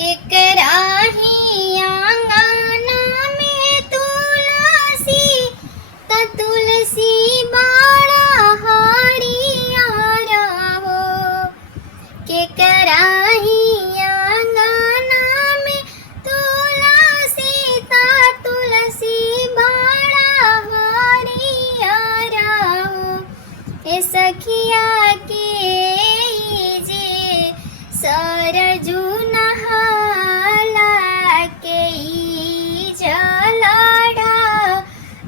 के कराही आंगना में तुलसी त तुलसी बाड़ा हरियारा हो। के कराही आंगना में तुलसी त तुलसी बाड़ा हरियारा हो। ए सखिया के जे सरजू नहाला के जलड़ा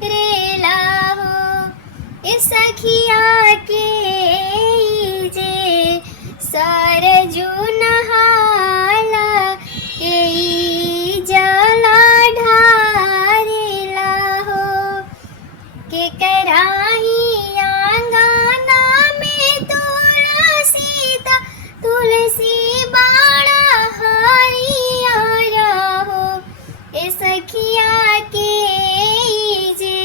रेला हो। ए सखिया के जे सरजू नहाला के जलड़ा रेला हो। के कराही आंगना में तुलसी त तुलसी बाड़ा हरियारा हो। ए सखिया के जे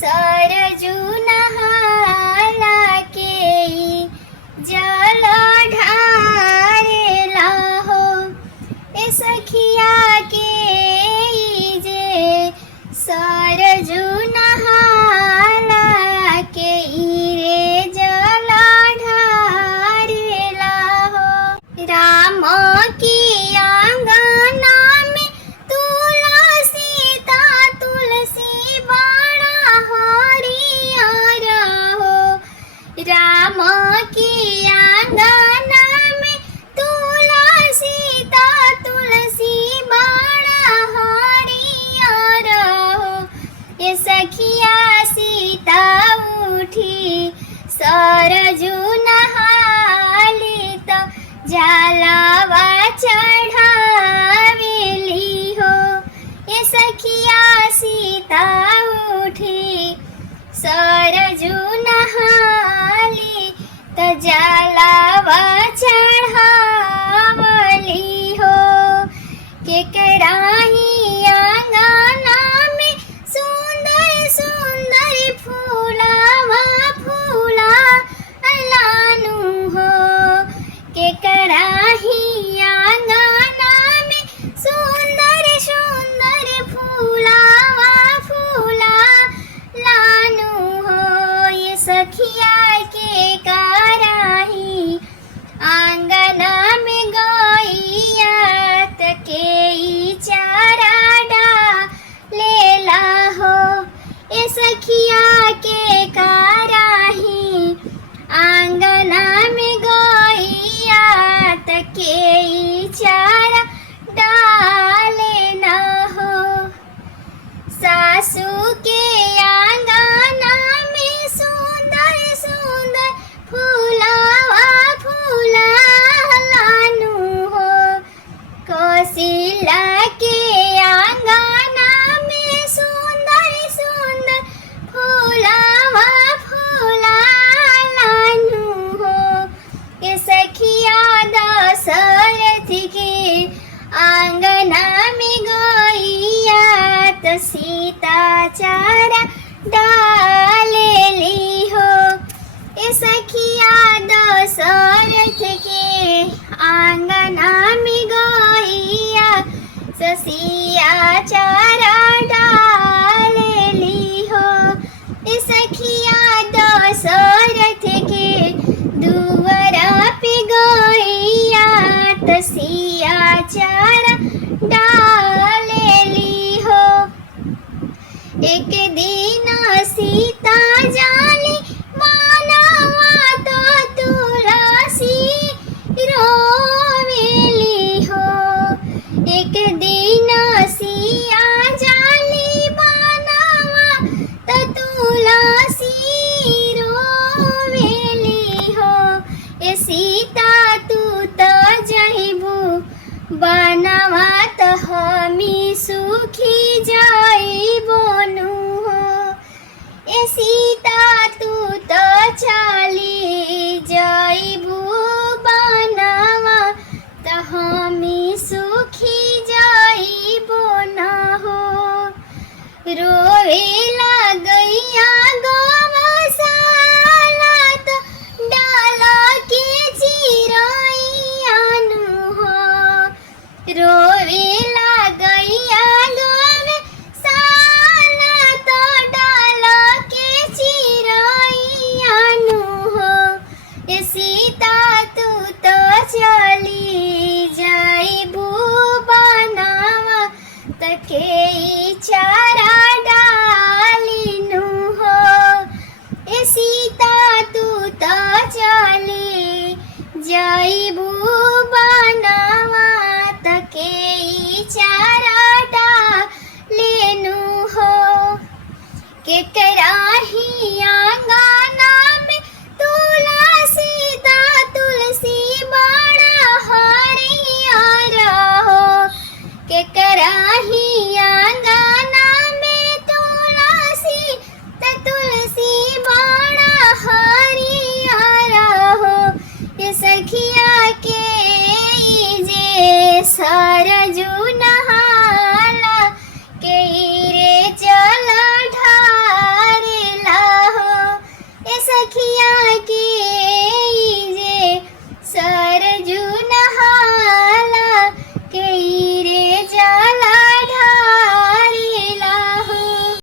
सरजू नहाला के जल ढारेला हो। ए सखिया के जे सरजू नहाला के रे जल ढारेला हो। राम की आंगना में तुलसी ता तुलसी बाड़ा हरियारा हो। राम की आंगना में तुलसी ता तुलसी बाड़ा हरियारा हो। ये सखिया सीता उठी सरजू नहाली त जलावा चढ़ावेली हो। ये सखिया सीता उठी सरजू नहाली त जलावा चढ़ावली हो। के कराही आंगना में सुंदर सुंदर फूलावा फूला लानू हो। के कराही आंगना में सुंदर सुंदर फूलावा फूला लानू हो। ये सखिया के कराही आंगना में गैया के चारा डालेला हो। ए सखिया के कराही आंगना में गैया के चारा डालेना हो। सासू के आंगना में सुंदर सुंदर फूलावा फूला लानू हो। कौशिला के आंगना में सुंदर सुंदर फूलावा फूला लानू हो। ये सखिया दशरथ के आंगना में गैया त सीता चारा डालेली हो। ए सखिया दशरथ के आंगना में गैया ससिया चारा डालेली हो। ए सखिया दशरथ के दुआरा पे गैया तसिया चारा डालेली हो। एक दिन सीता जाली मानवा तो तुलसी रोवेली हो। एक दिन सिया जाली मानवा तो तुलसी रोवेली हो। ए सीता तू तो जइबू बनवा त हमी सुखी जाइबो नु हो। ए सीता तू तो चली जाइबू बनवा त हमी सुखी जाइबो न हो। रोवे लगैया गौशाला त डाला के चिरैया नु हो। रोवेला गैया गावे साला तो डाल के चिरैयानु हो ए सीता तू तो चली जाइबू बनावा तके चारा डालिनु हो ए सीता तू तो चली जाइबू बनावा तके चारा डालिनु हो के कराही आंगना में तुलसी दा तुलसी बड़ा हरियर हो के कराही आंगना में तुलसी दा तुलसी बड़ा हरियर हो ये सखिया के जे सरजू नहाला के रे चल ढारेला हो ए सखिया के